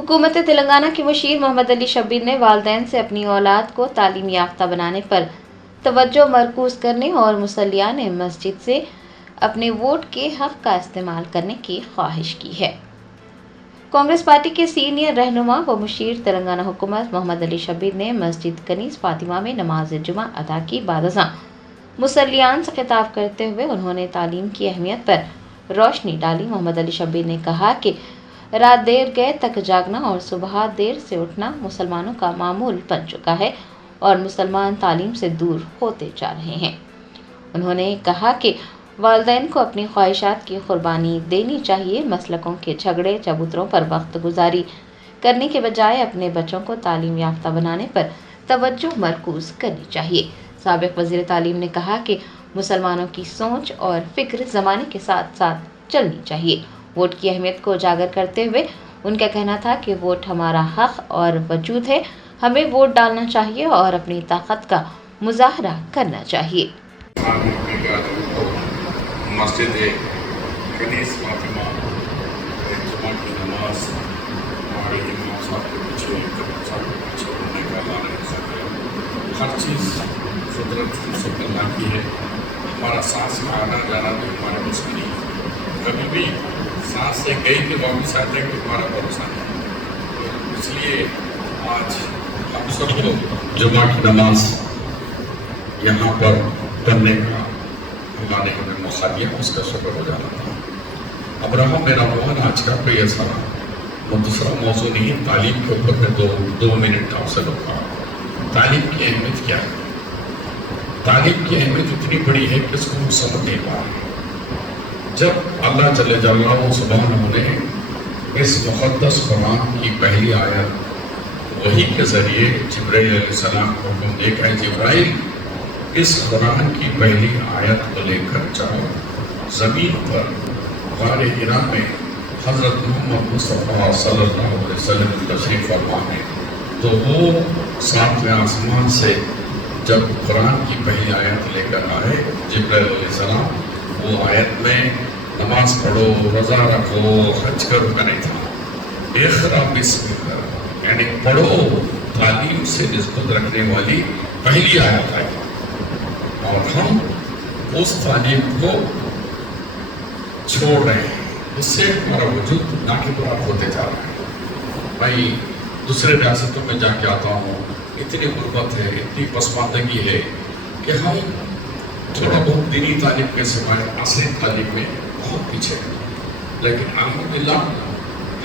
हुकूमत तेलंगाना के मुशीर मोहम्मद अली शब्बीर ने वालिदैन से अपनी औलाद को तालीम याफ्ता बनाने पर तवज्जो मरकूज करने और मुसल्लियान मस्जिद से अपने वोट के हक का इस्तेमाल करने की ख्वाहिश की है। कांग्रेस पार्टी के सीनियर रहनुमा व मुशीर तेलंगाना हुकूमत मोहम्मद अली शब्बीर ने मस्जिद कनीस फातिमा में नमाज जुमा अदा की। बाद अज़ां मुसल्लियान से खिताब करते हुए उन्होंने तालीम की अहमियत पर रोशनी डाली। मोहम्मद अली शब्बीर ने कहा कि रात देर गए तक जागना और सुबह देर से उठना मुसलमानों का मामूल बन चुका है और मुसलमान तालीम से दूर होते जा रहे हैं। उन्होंने कहा कि वालिदैन को अपनी ख्वाहिशात की कुर्बानी देनी चाहिए। मसलकों के झगड़े चबूतरों पर वक्त गुजारी करने के बजाय अपने बच्चों को तालीम याफ्ता बनाने पर तवज्जो मरकूज करनी चाहिए। साबिक वज़ीर तालीम ने कहा कि मुसलमानों की सोच और फिक्र ज़माने के साथ साथ चलनी चाहिए। वोट की अहमियत को उजागर करते हुए उनका कहना था कि वोट हमारा हक और वजूद है, हमें वोट डालना चाहिए और अपनी ताकत का मुजाहरा करना चाहिए। मस्जिद कनीस फातिमा जुमा की नमाज हमारे इमाम साहब के पीछे होने का लाने हर चीज़ कुदरत से अल्लाह की है। हमारा सांस का आना जाना भी हमारे बस में नहीं, कभी भी सांस से गई तो वापस आ जाए हमारा भरोसा नहीं। इसलिए आज हम सब लोग जुमा की नमाज यहाँ पर पढ़ने का अल्लाह ने हमें मौका दिया, उसका शुक्र हो जाना था। अब रहा मेरा मोहन आज का कोई ऐसा दूसरा मौजू नहीं, तालीम के ऊपर मैं दो मिनट आपसे लूँगा। तालीम की अहमियत क्या है? तालीम की अहमियत इतनी बड़ी है कि इसको हम समझ नहीं पा रहे। जब अल्लाह जल्ल जलालहू सुब्हानहू ने इस मुक़द्दस कुरान की पहली आयत वही के ज़रिए जिब्राइल अलैहिस्सलाम को हुक्म देखा है, जिब्राइल इस कुरान की पहली आयत को लेकर जाओ, ज़मीन पर गारे हिरा में हज़रत मोहम्मद मुस्तफ़ा सल्लल्लाहु अलैहि वसल्लम तशरीफ़ फरमा है। तो वो सातवें आसमान से जब कुरान की पहली आयत लेकर आए जिब्राइल अलैहिस्सलाम, वो आयत में नमाज पढ़ो, रोज़ा रखो, हज करो का नहीं था। इक़रा बिस्मिल्लाह यानी पढ़ो, तालीम से निस्बत रखने वाली पहली आयत है। और हम उस तालीम को छोड़ रहे हैं, उससे हमारा वजूद ना के बराबर होते जा रहा है। भाई दूसरे रियासतों में जाके आता हूँ, इतनी गुर्बत है, इतनी पसमानदगी है कि हम थोड़ा बहुत दीनी तालीम के सिवाय असली तालीम में बहुत पीछे हैं। लेकिन अल्हम्दुलिल्लाह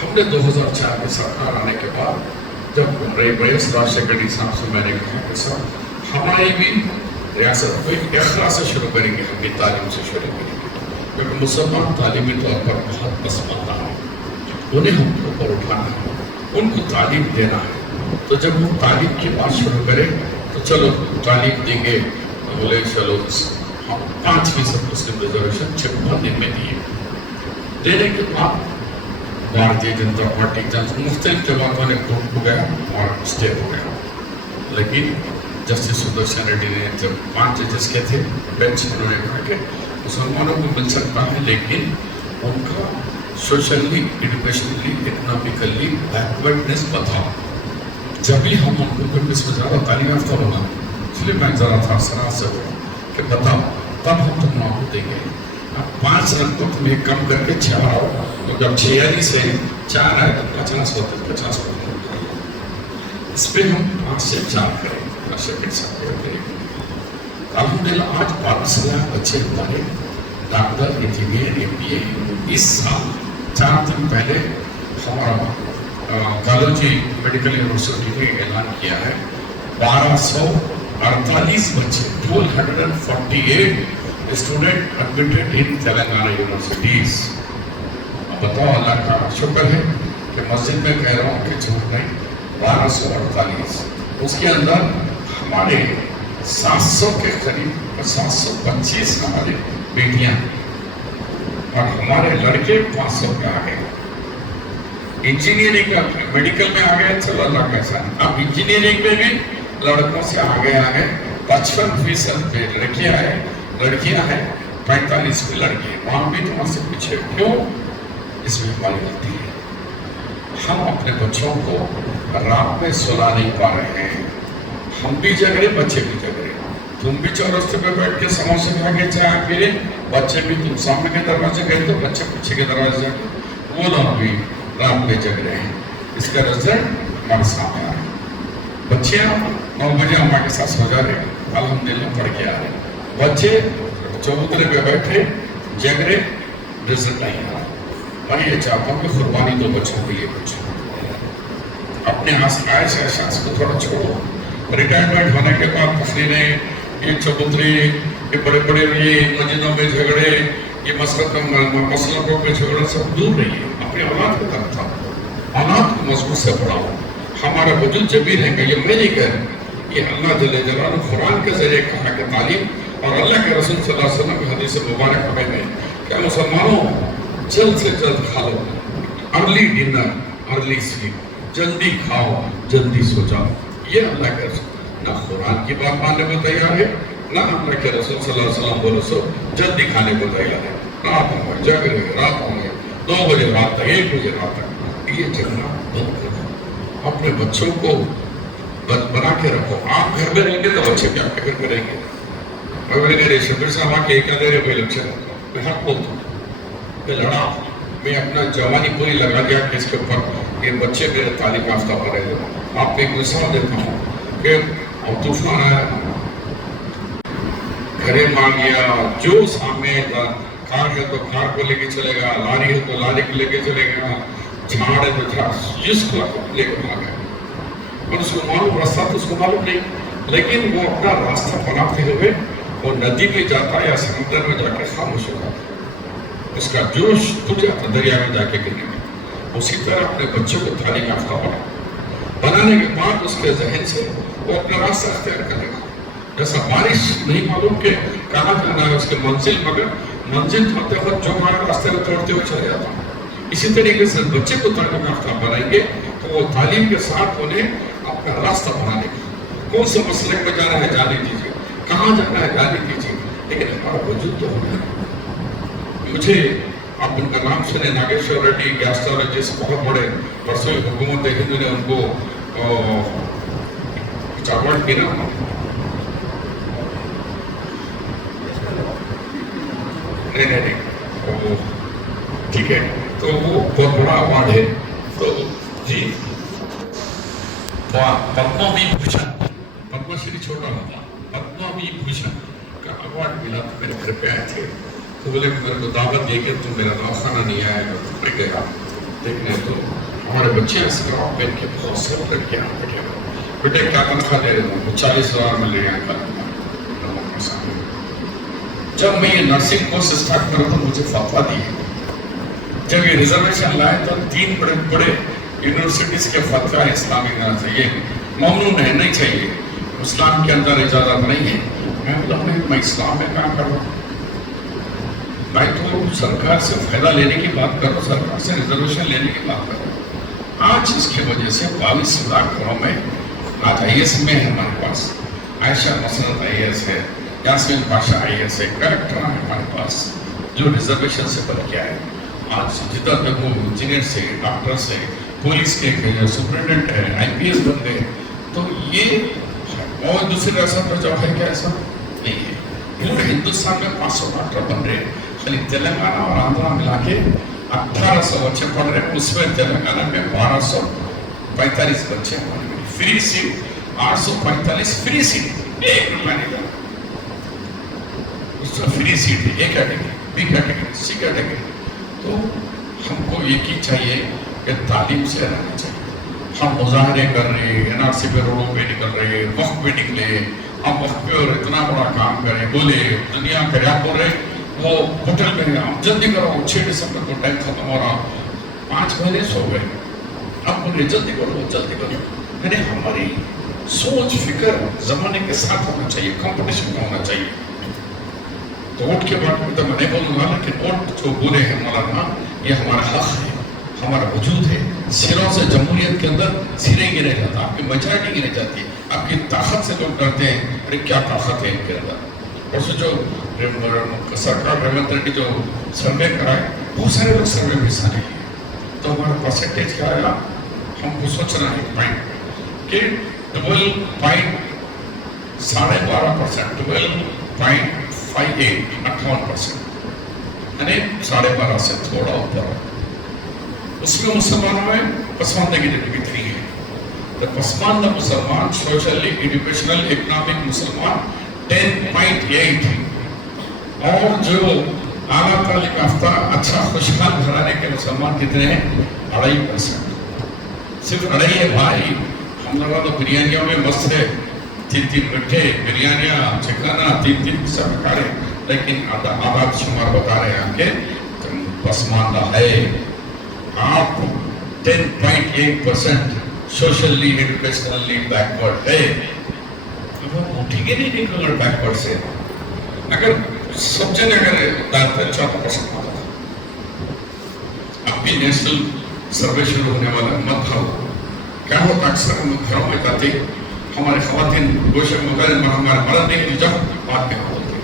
हमने 2004 में सरकार आने के बाद जब रईस राजशेखर साहब से मैंने कहा कि सर हमारी भी रियासत को इक़रा से शुरू करेंगे, हम भी तालीम से शुरू करेंगे, क्योंकि मुसलमान तालीमी तौर पर बहुत पसमानदा है, उन्हें हम ऊपर उठाना है, उनको तालीम देना है। तो जब हम तालीम की बात शुरू करें तो चलो तालीम देंगे, तो बोले चलो हम 5% मुस्लिम रिजर्वेशन 56 दिन में दिए। देने के बाद भारतीय जनता पार्टी मुख्तलिफ जमातों ने कोर्ट हो गया और स्टे हो गया। लेकिन जस्टिस सुदर्शन रेड्डी ने जब 5 जजेस के थे बेंच, उन्होंने कहा कि मुसलमानों को मिल सकता है लेकिन उनका सोशली, एजुकेशनली, इकोनॉमिकली बैकवर्डनेस बताओ, जब भी हम उनको फिर इसमें ज़्यादा तालीम याफ्ता होगा। इसलिए मैं ज़रा था सराह से कि बताओ, तब हम तुम आपको देंगे। अब 5 रंग को तुम्हें कम करके 6 आओ, तो जब 46 से 4 आए तो 50 होते, 50 होते। इस पर हम 5 से 4 करें। अल्हम्दुलिल्लाह आज 12 लाख बच्चे पढ़े, डॉक्टर, इंजीनियर, MBA। इस साल 4 दिन पहले हमारा कॉलेज मेडिकल यूनिवर्सिटी ने ऐलान किया है 1248 बच्चे, 1248 student admitted in Telangana universities. अब बताओ, अल्लाह का शुक्र है कि मस्जिद में कह रहा हूँ कि झूठ नहीं, 1248, उसके अंदर हमारे 700 के करीब 725 हमारे बेटियां और हमारे लड़के 500 में आ गए। इंजीनियरिंग का मेडिकल में आ गए, चलो अल्लाह का एहसान। अब इंजीनियरिंग में भी लड़कों से आगे 55% लड़कियां हैं, लड़कियां हैं 45 लड़के, वहाँ भी तो हमसे पीछे। क्यों? इसमें हमारी गलती है। हम अपने बच्चों को रात में सुला नहीं पा रहे हैं। हम भी जग रहे, बच्चे भी जग रहे। तुम भी चौरस्ते पे बैठ के समोसे खा के चाय पी रहे, बच्चे भी, तुम सामने के दरवाजे गए तो बच्चे पीछे के दरवाजे जाके, वो लोग भी रात में जग रहे हैं। इसका रिजल्ट हमारे सामने आ रहा है। बच्चे 9 बजे अम्मा के साथ सो जा रहे, अल्हम्दुलिल्लाह पढ़ के आ रहे। बच्चे चबूतरे पे बैठे जग रहे, रिजल्ट नहीं आ रहा। मैं ये चाहता हूँ कि कुर्बानी दो बच्चों के लिए कुछ अपने आस एहसास को थोड़ा छोड़ो। रिटायरमेंट होने के बाद तकरीरें, ये चबूतरे, ये बड़े बड़े ये मस्जिदों में झगड़े, ये मसलों में झगड़ा, सब दूर रहिए। अपने औलाद को तरफ था, औलाद को मजबूत से पढ़ाओ। हमारा वजूद जबी रहेगा, ये मैं नहीं कह रहा, ये अल्लाह जल्ल जलालहू कुरान के जरिए कहा कि तालीम और अल्लाह के रसूल सल्लल्लाहु अलैहि वसल्लम की हदीस मुबारक में क्या मुसलमानों जल्द से जल्द खा लो, अर्ली डिनर अर्ली स्लीप, जल्दी खाओ जल्दी सो जाओ। ये अल्लाह के रसूल ना कुरान की बात मानने को तैयार है, ना अल्लाह के रसूल सल्लल्लाहु अलैहि वसल्लम बोलो सो जल्दी खाने को तैयार है। रात हो गई, जग रहे, रात हो गई, 2 बजे रात तक, 1 बजे रात तक, ये जगना बंद करो। अपने बच्चों को बना के रखो। आप घर में रहेंगे तो बच्चे भी आपके घर में रहेंगे। मेरे शबीर साहब आके एक आधे इलेक्शन मैं हक बोलता हूँ, मैं लड़ा, मैं अपना जवानी पूरी लगा दिया कि इसके ऊपर ये बच्चे मेरे तालीम याफ्ता बनेंगे। आपको एक मिसाल देता हूँ कि तूफान आया, घरे मार गया, जो सामने कार है तो कार को लेके चलेगा, लारी है तो लारी को लेके चलेगा, झाड़ है तो झाड़, जिसको लेकर आ गया। और उसको मालूम रास्ता तो उसको मालूम नहीं, लेकिन वो अपना रास्ता बनाते हुए वो नदी में जाता है या समुद्र में जाके खामोश हो जाता है, उसका जोश खुल जाता दरिया में जाके गिरने में। उसी तरह अपने बच्चों को तालीम याफ्ता बनाने के बाद उसके जहन से वो अपना रास्ता अख्तियार करेगा। जैसा बारिश नहीं मालूम कि कहाँ जाना है उसके मंजिल, मगर मंजिल होते वक्त जो हमारे रास्ते में तोड़ते हुए चले जाता है। इसी तरीके से बच्चे को तालीम याफ्ता बनाएंगे तो वो तालीम के साथ उन्हें अपना रास्ता बना देगा। कौन से मसले में जाना है जाने दीजिए, कहाँ जाना है जाने दीजिए, लेकिन हमारा वजूद तो होना। मुझे आप उनका नाम सुने, नागेश्वर रेड्डी गैस्ट्रोलॉजिस्ट, बहुत बड़े परसों हुकूमत हिंद ने उनको अवार्ड भी ना, नहीं, ठीक है, तो वो बहुत बड़ा अवार्ड है। तो जी पद्मविभूषण, पद्मश्री छोटा होता, पद्मविभूषण का अवार्ड मिला तो मेरे घर पे आए थे। तो बोले कि मेरे को दावत दे के तुम मेरा दवाखाना नहीं आएगा, तो मैं गया देखने। तो हमारे बच्चे स्क्रॉप पहन के बहुत सारे लड़के यहाँ बैठे हुए, बेटे क्या तनख्वाह दे रहे हो? 40,000 मिल रहे हैं। जब मैं ये नर्सिंग कोर्स स्टार्ट करा तो मुझे फतवा दिए, जब ये रिजर्वेशन लाए तो 3 बड़े बड़े यूनिवर्सिटीज के फतवा इस्लामिक होना चाहिए, ममनून है, नहीं चाहिए, इस्लाम के अंदर इजाजत नहीं है। मैं बोला मैं इस्लाम में काम कर रहा हूँ, मैं तो सरकार से फायदा लेने की बात कर रहा हूँ, सरकार से रिजर्वेशन लेने की बात कर रहा हूँ। आज इसकी वजह से 22 लाख घरों में आज IAS में है हमारे पास, आयशा मसनद IAS है, यास्मीन पाशा IAS है, कलेक्टर है हमारे पास जो रिजर्वेशन से बन के आए। आज जितना देखो इंजीनियर से, डॉक्टर से, पुलिस के सुप्रिटेंडेंट है, IPS बन गए। तो ये और दूसरी रियासत में जब है क्या ऐसा नहीं है। पूरे हिंदुस्तान में 500 डॉक्टर बन रहे हैं, खाली तेलंगाना और आंध्रा मिला के 1800 बच्चे पढ़ रहे हैं, उसमें तेलंगाना में 1245 बच्चे पढ़ रहे हैं। फ्री सीट 845 फ्री सीट, 1 रुपया नहीं जाता, उसमें फ्री सीट है, A category, B category, C category. तो हमको एक ही चाहिए कि तालीम से रहना चाहिए। हम मुजाहरे कर रहे हैं, NRC पे रोडों पे निकल रहे हैं, वक्त पे निकले, हम वक्त पे और इतना बड़ा काम करें, बोले दुनिया का क्या बोल रहे, वो होटल में हम जल्दी करो, 6 दिसंबर को टाइम खत्म हो रहा, 5 महीने सो गए, अब बोले जल्दी करो जल्दी करो। यानी हमारी सोच फिक्र जमाने के साथ होना चाहिए, कंपटीशन में होना चाहिए। तो वोट के बाद तो मैं नहीं बोलूँगा, लेकिन वोट जो बोले हैं मौलाना, ये हमारा हक है, हमारा वजूद है। सिरों से जमहूरियत के अंदर सिरे गिरे जाता, आपकी मेजॉरिटी गिरे जाती है, आपकी ताकत से लोग डरते हैं, अरे क्या ताकत है इनके अंदर। और जो सरकार रेवंत रेड्डी जो सर्वे कराए, बहुत सारे लोग सर्वे में हिस्सा नहीं है, तो हमारा परसेंटेज क्या आया, हमको सोचना है पॉइंट कि 12.58%, 58% यानी 12.5 से थोड़ा ऊपर। उसमें मुसलमानों में पसमानदा की डिग्री कितनी है? तो पसमानदा मुसलमान, सोशली एजुकेशनल इकोनॉमिक मुसलमान 10.8, और जो आला तालीम याफ्ता अच्छा खुशहाल घराने के मुसलमान कितने हैं? 2.5%। सिर्फ 2.5 है भाई। हम लोग तो बिरयानियों में मस्त है, 3 मिठे बिरयानियाँ, चिकना 3 सब खाए, लेकिन आदाब शुमार बता रहे हैं कि पसमानदा है। आप 10.8% सोशली एजुकेशनली बैकवर्ड है। अब हम उठेंगे नहीं अगर बैकवर्ड से। अगर सब जगह अगर 4% होता था, अब भी नेशनल सर्वे शुरू होने वाला मत भाव। क्या होता, अक्सर हम घरों में जाते, हमारे खवातीन गोशे मोबाइल में हमारे मर्द नहीं जब बात में होते,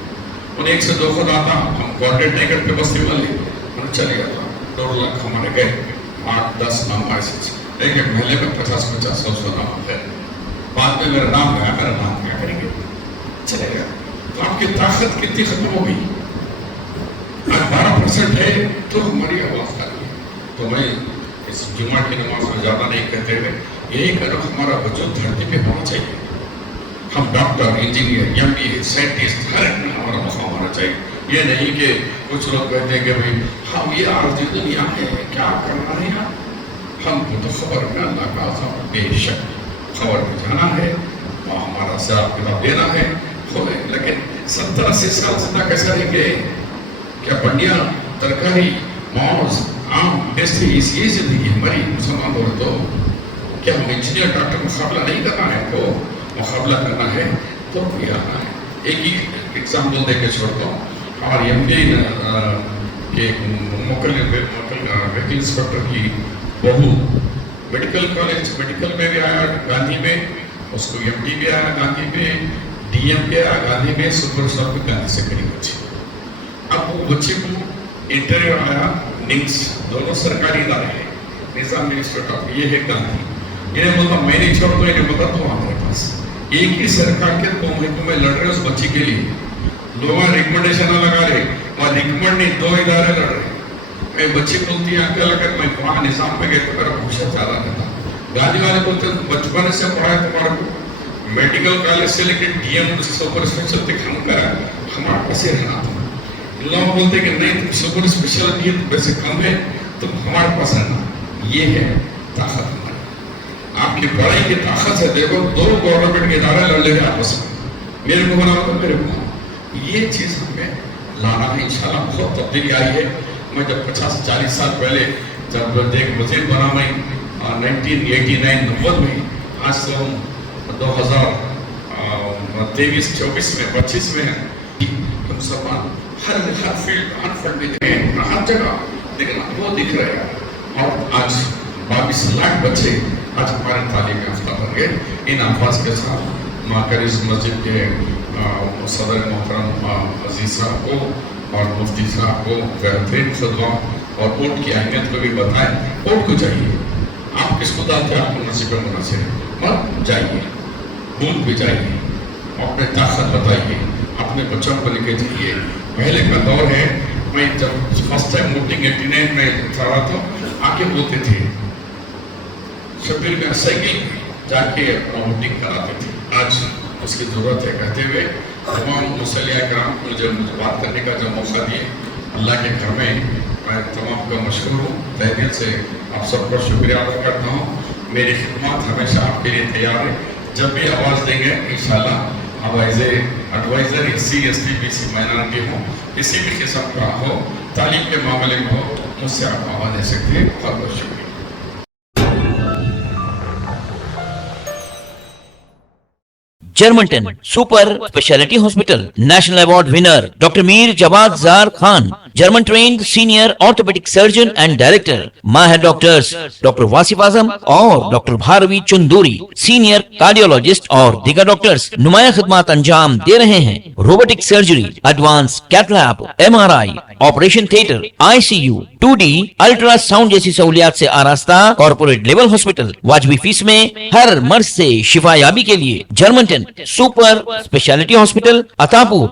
उन्हें 1 से 2 खुद आता, हम कोऑर्डिनेट नहीं करते, बस मान ली उन्हें चले जाता। 2 लाख हमारे गए, 8-10 नाम ऐसे, एक महल्ले में 50-50 100 नाम है। बाद में मेरा नाम गया, मेरा नाम क्या करेंगे, चले गया। तो आपकी ताकत कितनी खत्म हो गई। आज 12% है तो हमारी आवाज आ गई। तो मैं इस जुम्मा की नमाज में ज़्यादा नहीं कहते हुए यही करो, हमारा वजूद धरती पे होना चाहिए। हम डॉक्टर, इंजीनियर, MBA, साइंटिस्ट, हर एक में हमारा मुकाम होना चाहिए। ये नहीं कि कुछ लोग कहते हैं कि भाई हम ये आर्जी दुनिया में क्या करना है, हमको तो खबर में अल्लाह का आज़म बेशक खबर में जाना है और हमारा हिसाब किताब देना है, लेकिन 70-80 साल जिंदा कैसे रहेंगे? क्या बढ़िया तरकारी, मौज, आम, टेस्टी ये जिंदगी हमारी मुसलमान हो तो क्या हम इंजीनियर, डॉक्टर मुकाबला नहीं करना है? तो मुकाबला करना है तो ये आना है। एक ही एग्जाम्पल दे के छोड़ता हूँ। हमारे MBA के मुकल इंस्पेक्टर की बहू मेडिकल कॉलेज मेडिकल में भी आया गांधी में, उसको MD भी आया गांधी में, DM भी आया गांधी में, सुपर स्टॉप में गांधी से करीब बच्चे। अब वो बच्चे को इंटरव्यू आया, निम्स, दोनों सरकारी इदारे हैं, निजाम इंस्टीट्यूट ऑफ, ये है गांधी। इन्हें बोला मैं नहीं छोड़ दो, इन्हें बोला तो हमारे पास एक ही सरकार के 2 मुहिम में लड़ रहे उस बच्ची के लिए, लोग रिकमेंडेशन लगा रहे और रिकमेंड नहीं 2 इदारे लड़ रहे। मैं बच्ची बोलती है अंकल अगर मैं वहाँ निजाम में गया तो मेरा भविष्य ज्यादा रहता। गांधी वाले बोलते बचपन से पढ़ा है तुम्हारे को, मेडिकल कॉलेज से लेकर DM सुपर स्पेशल तक हम करा, हमारे पास ही रहना था। लोग बोलते कि नहीं तुम सुपर स्पेशलिटी वैसे कम है, तुम हमारे पास रहना। ये है ताकत हमारी, आपकी पढ़ाई की ताकत है। देखो 2 गवर्नमेंट के इदारे लड़ ले आपस में, मेरे को बनाओ तो मेरे को, ये चीज हमें लाना है। इंशाल्लाह बहुत तब्दीली आई है। मैं जब 50-40 साल पहले जब एक वजीर बना मैं 1989-90 में, आज तो हम 2023-24 में 25 में मुसलमान हर फील्ड हर में दिखे, हर जगह, लेकिन वो दिख रहे हैं। और आज 22 लाख बच्चे आज हमारे तालीम याफ्ता बन गए। इन अल्फाज के साथ माकरिज मस्जिद के सदर मोहतरम अजीज साहब को और मुफ्ती साहब को बेहतरीन खुतबा और वोट की अहमियत को भी बताएं। वोट को चाहिए, आप किसको डालते हैं आपको नसीब मुनासिब मत जाइए, भूल भी जाइए, अपने ताकत बताइए, अपने बच्चों को लेके जाइए। पहले का दौर है, मैं जब फर्स्ट टाइम वोटिंग 89 में रहा था, आगे बोलते थे शबीर में साइकिल जाके अपना वोटिंग कराते थे। आज उसकी जरूरत है। कहते हुए तमाम मुसल्लिया कराम को मुझे बात करने का जो मौका दिए, अल्लाह के घर में मैं तमाम का मशहूर हूँ। तहे दिल से आप सबका शुक्रिया अदा करता हूँ। मेरी खिदमत हमेशा आपके लिए तैयार है। जब भी आवाज़ देंगे इंशाल्लाह advisor SC ST BC minority हो, किसी भी किस्म का हो, तालीम के मामले में हो, मुझसे आप आवाज़ दे सकते हैं। बहुत बहुत शुक्रिया। German 10 super speciality hospital, national award winner doctor Mir Jawad Jar Khan, German trained senior orthopaedic surgeon and director माहिर डॉक्टर्स डॉक्टर वासिफ आजम और doctor Bharavi Chanduri, senior cardiologist और दीगर डॉक्टर्स नुमाया खिदमत अंजाम दे रहे हैं। Robotic surgery, advance cath lab, MRI, operation theatre, ICU, 2D ultrasound जैसी सहूलियात से आरास्ता कॉर्पोरेट लेवल हॉस्पिटल। वाजबी फीस में हर मर्ज से शिफायाबी के लिए German 10 super speciality hospital, Attapur,